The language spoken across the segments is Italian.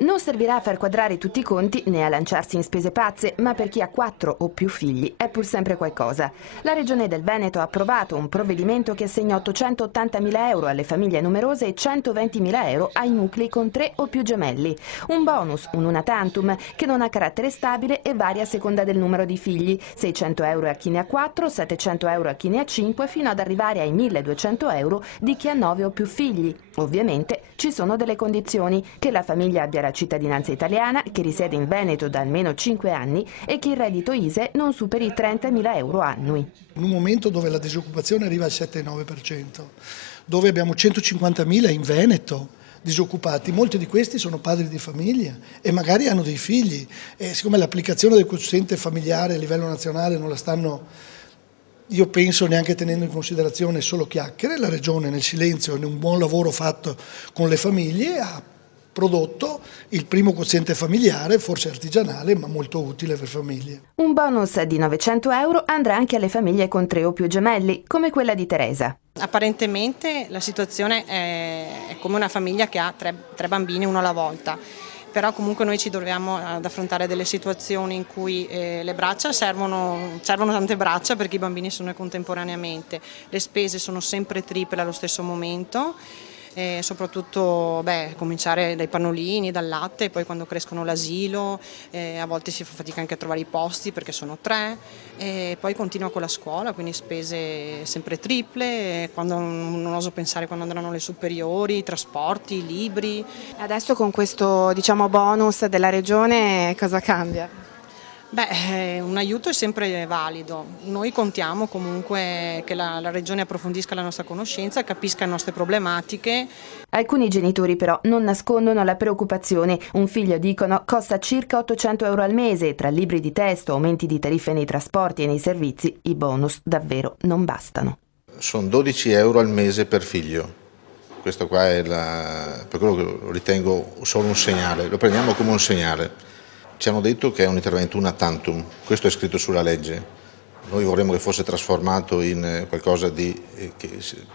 Non servirà a far quadrare tutti i conti né a lanciarsi in spese pazze, ma per chi ha 4 o più figli è pur sempre qualcosa. La Regione del Veneto ha approvato un provvedimento che assegna 880.000 euro alle famiglie numerose e 120.000 euro ai nuclei con 3 o più gemelli. Un bonus, un una tantum, che non ha carattere stabile e varia a seconda del numero di figli. 600 euro a chi ne ha 4, 700 euro a chi ne ha 5, fino ad arrivare ai 1.200 euro di chi ha 9 o più figli. Ovviamente ci sono delle condizioni: che la famiglia abbia la cittadinanza italiana, che risiede in Veneto da almeno 5 anni e che il reddito ISEE non superi i 30.000 euro annui. In un momento dove la disoccupazione arriva al 7,9%, dove abbiamo 150.000 in Veneto disoccupati, molti di questi sono padri di famiglia e magari hanno dei figli, e siccome l'applicazione del quoziente familiare a livello nazionale non la stanno, io penso, neanche tenendo in considerazione, solo chiacchiere, la Regione nel silenzio e in un buon lavoro fatto con le famiglie ha prodotto il primo quoziente familiare, forse artigianale, ma molto utile per famiglie. Un bonus di 900 euro andrà anche alle famiglie con 3 o più gemelli, come quella di Teresa. Apparentemente la situazione è come una famiglia che ha tre bambini, uno alla volta. Però comunque noi ci troviamo ad affrontare delle situazioni in cui le braccia servono tante braccia perché i bambini sono contemporaneamente, le spese sono sempre triple allo stesso momento. Soprattutto cominciare dai pannolini, dal latte, poi quando crescono l'asilo, a volte si fa fatica anche a trovare i posti perché sono 3, e poi continua con la scuola, quindi spese sempre triple, quando non oso pensare quando andranno alle superiori, i trasporti, i libri. Adesso con questo bonus della Regione cosa cambia? Un aiuto è sempre valido, noi contiamo comunque che la Regione approfondisca la nostra conoscenza, capisca le nostre problematiche. Alcuni genitori però non nascondono la preoccupazione. Un figlio, dicono, costa circa 800 euro al mese e tra libri di testo, aumenti di tariffe nei trasporti e nei servizi, i bonus davvero non bastano. Sono 12 euro al mese per figlio. Questo qua è per quello che lo ritengo solo un segnale, lo prendiamo come un segnale. Ci hanno detto che è un intervento una tantum, questo è scritto sulla legge. Noi vorremmo che fosse trasformato in qualcosa che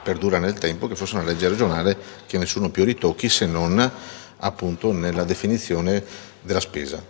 perdura nel tempo, che fosse una legge regionale che nessuno più ritocchi se non appunto nella definizione della spesa.